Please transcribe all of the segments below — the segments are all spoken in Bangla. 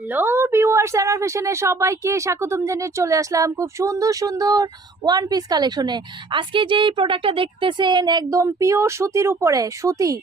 হ্যালো ভিউয়ার্স অ্যানার ফ্যাশনে সবাইকে স্বাগতম জানিয়ে চলে আসলাম খুব সুন্দর সুন্দর ওয়ান পিস কালেকশনে আজকে যেই প্রোডাক্টটা দেখতেছেন, একদম পিওর সুতির উপরে, সুতি।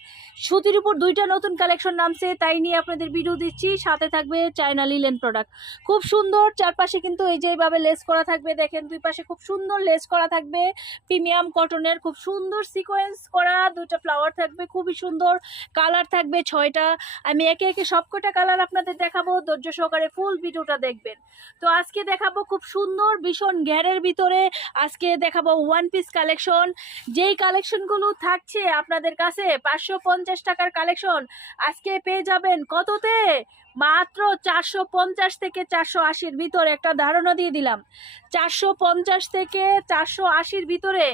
সুতির উপর দুইটা নতুন কালেকশন নামছে, তাই নিয়ে আপনাদের ভিডিও দিচ্ছি। সাথে থাকবে চায়না লিলেন প্রোডাক্ট খুব সুন্দর, চারপাশে কিন্তু এই যে এইভাবে লেস করা থাকবে, দেখেন দুই পাশে খুব সুন্দর লেস করা থাকবে। প্রিমিয়াম কটনের খুব সুন্দর সিকোয়েন্স করা, দুইটা ফ্লাওয়ার থাকবে, খুবই সুন্দর। কালার থাকবে ছয়টা। আমি একে একে সবকটা কালার আপনাদের দেখাবো। ধৈর্য সহকারে ফুল ভিডিওটা দেখবেন। তো আজকে দেখাবো খুব সুন্দর ভীষণ গ্যারের ভিতরে আজকে দেখাবো ওয়ান পিস কালেকশন যেই কালেকশনগুলো থাকছে আপনাদের কাছে, পাঁচশো পঞ্চাশ টাকার কালেকশন আজকে পেয়ে যাবেন কততে? মাত্র চারশো পঞ্চাশ থেকে চারশো আশির ভিতরে একটা ধারণা দিয়ে দিলাম। চারশো পঞ্চাশ থেকে চারশো আশির ভিতরে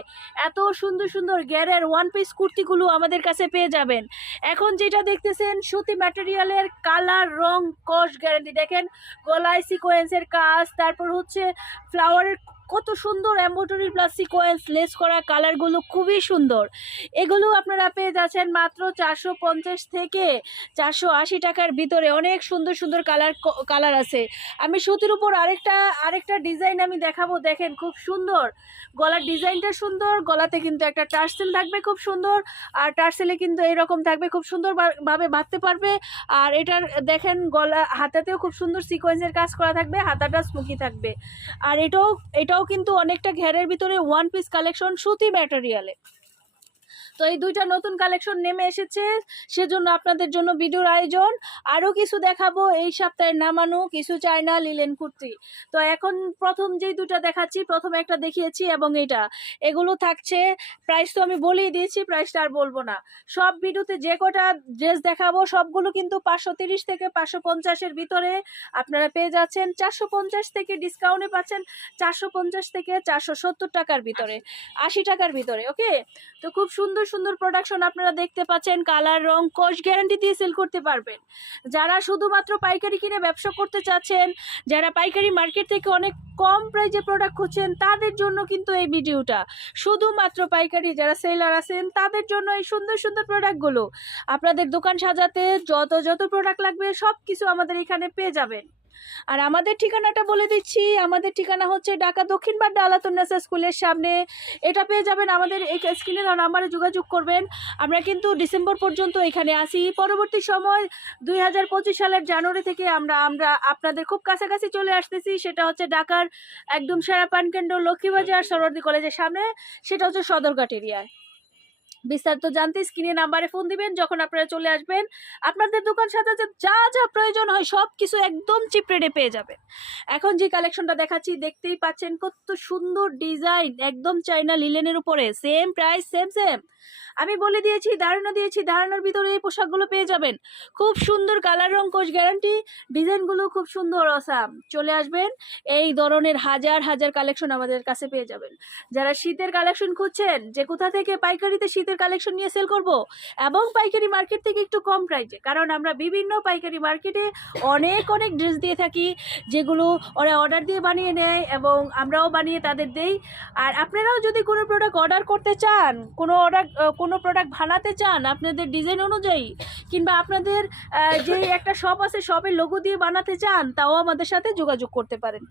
এত সুন্দর সুন্দর গ্যারের ওয়ান পিস কুর্তিগুলো আমাদের কাছে পেয়ে যাবেন। এখন যেটা দেখতেছেন, সুতি ম্যাটেরিয়ালের কালার রং কস গ্যারান্টি দেখেন, গলায় সিকোয়েন্সের কাজ, তারপর হচ্ছে ফ্লাওয়ারের কত সুন্দর এম্ব্রয়ডারি প্লাস সিকোয়েন্স লেস করা কালারগুলো খুবই সুন্দর। এগুলো আপনারা পেয়ে যাচ্ছেন মাত্র চারশো পঞ্চাশ থেকে চারশো আশি টাকার ভিতরে। অনেক সুন্দর সুন্দর কালার কালার আছে। আমি সুতির উপর আরেকটা আরেকটা ডিজাইন আমি দেখাবো। দেখেন খুব সুন্দর। গলার ডিজাইনটা সুন্দর, গলাতে কিন্তু একটা টার্সেল থাকবে খুব সুন্দর, আর টার্সেলে কিন্তু এরকম থাকবে খুব সুন্দর বা- ভাবে বাঁধতে পারবে। আর এটার, দেখেন গলা, হাতাতেও খুব সুন্দর সিকোয়েন্সের কাজ করা থাকবে, হাতাটা স্মুকি থাকবে। আর এটাও এটাও কিন্তু অনেকটা ঘেরের ভিতরে ওয়ান পিস কালেকশন সুতি ম্যাটেরিয়ালে তো এই দুইটা নতুন কালেকশন নেমে এসেছে। সেজন্য আপনাদের জন্য ভিডিওর আয়োজন। আরও কিছু দেখাবো এই সপ্তাহে নামানো কিছু চায়না লিলেন কুর্তি। তো এখন প্রথম যেই দুটো দেখাচ্ছি, প্রথমে একটা দেখিয়েছি এবং এটা এগুলো থাকছে প্রাইস তো আমি বলেই দিয়েছি প্রাইসটা আর বলব না। সব ভিডিওতে যে কটা ড্রেস দেখাবো, সবগুলো কিন্তু পাঁচশো তিরিশ থেকে পাঁচশো পঞ্চাশের ভিতরে আপনারা পেয়ে যাচ্ছেন। চারশো পঞ্চাশ থেকে ডিসকাউন্টে পাচ্ছেন, চারশো পঞ্চাশ থেকে চারশো সত্তর টাকার ভিতরে, আশি টাকার ভিতরে ওকে তো খুব সুন্দর সুন্দর প্রোডাকশন আপনারা দেখতে পাচ্ছেন, কালার, রং কোষ গ্যারান্টি দিয়ে সেল করতে পারবেন। যারা শুধুমাত্র পাইকারি কিনে ব্যবসা করতে চাচ্ছেন, যারা পাইকারি মার্কেট থেকে অনেক কম প্রাইজে প্রোডাক্ট খুঁজছেন, তাদের জন্য কিন্তু এই ভিডিওটা। শুধুমাত্র পাইকারি যারা সেলার আছেন, তাদের জন্য এই সুন্দর সুন্দর প্রোডাক্টগুলো আপনাদের দোকান সাজাতে যত যত প্রোডাক্ট লাগবে সব কিছু আমাদের এখানে পেয়ে যাবেন। আর আমাদের ঠিকানাটা বলে দিচ্ছি। আমাদের ঠিকানা হচ্ছে ঢাকা দক্ষিণ বাড্ডা আলাতুন্নাসা স্কুলের সামনে। এটা পেয়ে যাবেন আমাদের এই স্ক্রিনে নাম্বারে যোগাযোগ করবেন। আমরা কিন্তু ডিসেম্বর পর্যন্ত এখানে আসি পরবর্তী সময় দুই হাজার পঁচিশ সালের জানুয়ারি থেকে আমরা আমরা আপনাদের খুব কাছাকাছি চলে আসতেছি। সেটা হচ্ছে ঢাকার একদম সেরা পানকেন্দ্র লক্ষ্মীবাজার সরোয়ার্দী কলেজের সামনে। সেটা হচ্ছে সদরঘাট এরিয়ায়। বিস্তারিত জানতে স্ক্রিনে নাম্বারে ফোন দিবেন, যখন আপনারা চলে আসবেন, আপনাদের দোকান সাথে যা যা প্রয়োজন হয় সব কিছু একদম চিপ রেটে পেয়ে যাবেন। এখন যে কালেকশনটা দেখাচ্ছি, দেখতেই পাচ্ছেন কত সুন্দর ডিজাইন একদম চাইনা লিলেনের উপরে সেম প্রাইস সেম সেম আমি বলে দিয়েছি, ধারণা দিয়েছি, ধারণার ভিতরে এই পোশাকগুলো পেয়ে যাবেন। খুব সুন্দর কালার রং কোষ গ্যারান্টি, ডিজাইনগুলো খুব সুন্দর অসাম চলে আসবেন, এই ধরনের হাজার হাজার কালেকশন আমাদের কাছে পেয়ে যাবেন। যারা শীতের কালেকশন খুঁজছেন, যে কোথা থেকে পাইকারিতে শীতের কালেকশন নিয়ে সেল করব, এবং পাইকারি মার্কেট থেকে একটু কম প্রাইসে কারণ আমরা বিভিন্ন পাইকারি মার্কেটে অনেক অনেক ড্রেস দিয়ে থাকি, যেগুলো ওরা অর্ডার দিয়ে বানিয়ে নেয় এবং আমরাও বানিয়ে তাদের দেই। আর আপনারাও যদি কোনো প্রোডাক্ট অর্ডার করতে চান, কোনো অর্ডার কোনো প্রোডাক্ট বানাতে চান, আপনাদের ডিজাইন অনুযায়ী, কিংবা আপনাদের যে একটা শপ আছে শপের লোগো দিয়ে বানাতে চান, তাও আমাদের সাথে যোগাযোগ করতে পারেন।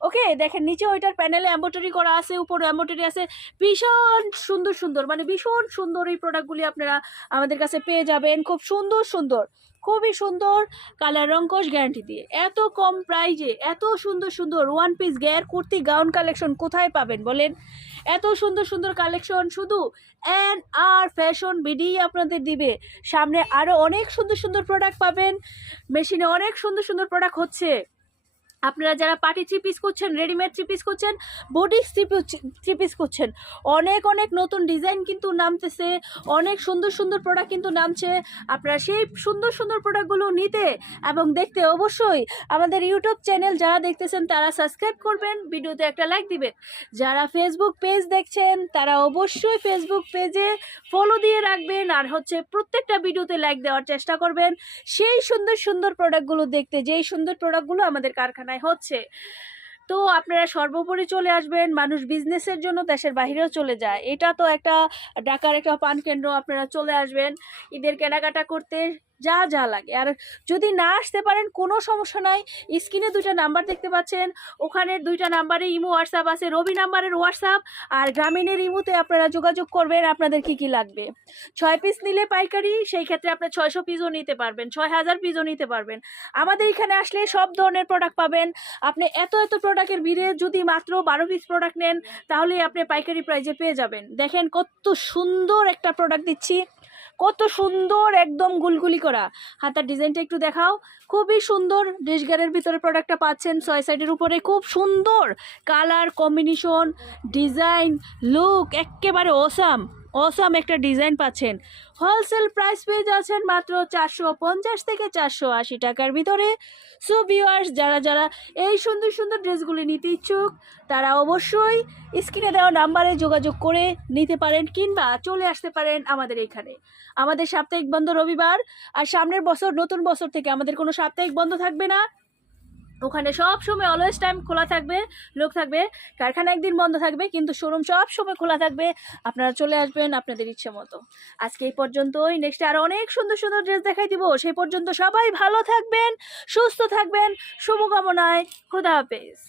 ওকে, দেখেন নিচে ওইটার প্যানেলে এম্ব্রয়ডারি করা আছে, উপরে এম্ব্রয়ডারি আছে। ভীষণ সুন্দর সুন্দর মানে ভীষণ সুন্দর এই প্রোডাক্টগুলি আপনারা আমাদের কাছে পেয়ে যাবেন। খুব সুন্দর সুন্দর, খুবই সুন্দর কালার রঙ্কশ গ্যারান্টি দিয়ে। এত কম প্রাইজে এত সুন্দর সুন্দর ওয়ান পিস গ্যার কুর্তি গাউন কালেকশন কোথায় পাবেন বলেন? এত সুন্দর সুন্দর কালেকশন শুধু অ্যান আর ফ্যাশন বিডি আপনাদের দিবে। সামনে আরও অনেক সুন্দর সুন্দর প্রোডাক্ট পাবেন। মেশিনে অনেক সুন্দর সুন্দর প্রোডাক্ট হচ্ছে। আপনারা যারা পার্টি থ্রি পিস করছেন রেডিমেড থ্রি পিস করছেন বডি থ্রি পিস করছেন, অনেক অনেক নতুন ডিজাইন কিন্তু নামতেছে, অনেক সুন্দর সুন্দর প্রোডাক্ট কিন্তু নামছে। আপনারা সেই সুন্দর সুন্দর প্রোডাক্টগুলো নিতে এবং দেখতে অবশ্যই আমাদের ইউটিউব চ্যানেল যারা দেখতেছেন, তারা সাবস্ক্রাইব করবেন, ভিডিওতে একটা লাইক দিবেন। যারা ফেসবুক পেজ দেখছেন, তারা অবশ্যই ফেসবুক পেজে ফলো দিয়ে রাখবেন আর হচ্ছে প্রত্যেকটা ভিডিওতে লাইক দেওয়ার চেষ্টা করবেন। সেই সুন্দর সুন্দর প্রোডাক্টগুলো দেখতে, যেই সুন্দর প্রোডাক্টগুলো আমাদের কারখানায় হচ্ছে। তো আপনারা সর্বোপরি চলে আসবেন, মানুষ বিজনেসের জন্য দেশের বাহিরেও চলে যায়। এটা তো একটা ঢাকার একটা পান কেন্দ্র, আপনারা চলে আসবেন। ঈদের কেনাকাটা করতে যা যা লাগে। আর যদি না আসতে পারেন, কোনো সমস্যা নাই। স্ক্রিনে দুইটা নাম্বার দেখতে পাচ্ছেন। ওখানে দুইটা নাম্বারে ইমো, হোয়াটসঅ্যাপ আছে। রবি নাম্বারের হোয়াটসঅ্যাপ। আর গ্রামীণের ইমোতে আপনারা যোগাযোগ করবেন, আপনাদের কি কি লাগবে। ছয় পিস নিলে পাইকারি, সেই ক্ষেত্রে আপনার ছয়শো পিসও নিতে পারবেন, ছয় হাজার পিসও নিতে পারবেন। আমাদের এখানে আসলে সব ধরনের প্রোডাক্ট পাবেন। আপনি এত এত প্রোডাক্টের ভিড়ে যদি মাত্র বারো পিস প্রোডাক্ট নেন তাহলে আপনি পাইকারি প্রাইজে পেয়ে যাবেন। দেখেন কত সুন্দর একটা প্রোডাক্ট দিচ্ছি। কত সুন্দর একদম গুলগুলি করা। হাতার ডিজাইনটা একটু দেখাও। খুবই সুন্দর ডিশগারের ভিতরে প্রোডাক্টটা পাচ্ছেন। ছয় সাইডের উপরে খুব সুন্দর কালার কম্বিনেশন ডিজাইন লুক একেবারে অসাম অসাম একটা ডিজাইন পাচ্ছেন। হোলসেল প্রাইস পেয়ে যাচ্ছেন মাত্র চারশো পঞ্চাশ থেকে চারশো আশি টাকার ভিতরে। সো ভিউয়ার্স যারা যারা এই সুন্দর সুন্দর ড্রেসগুলি নিতে ইচ্ছুক, তারা অবশ্যই স্ক্রিনে দেওয়া নাম্বারে যোগাযোগ করে নিতে পারেন কিংবা চলে আসতে পারেন আমাদের এখানে। আমাদের সাপ্তাহিক বন্ধ রবিবার, আর সামনের বছর, নতুন বছর থেকে আমাদের কোনো সাপ্তাহিক বন্ধ থাকবে না। ওখানে সব সময় অলওয়েজ টাইম খোলা থাকবে, লোক থাকবে, কারখানা একদিন বন্ধ থাকবে, কিন্তু শোরুম সব সময় খোলা থাকবে, আপনারা চলে আসবেন আপনাদের ইচ্ছে মতো। আজকে এই পর্যন্তই নেক্সটে আরও অনেক সুন্দর সুন্দর ড্রেস দেখাই দিব, সেই পর্যন্ত সবাই ভালো থাকবেন, সুস্থ থাকবেন, শুভকামনায়, খুদা হাফেজ।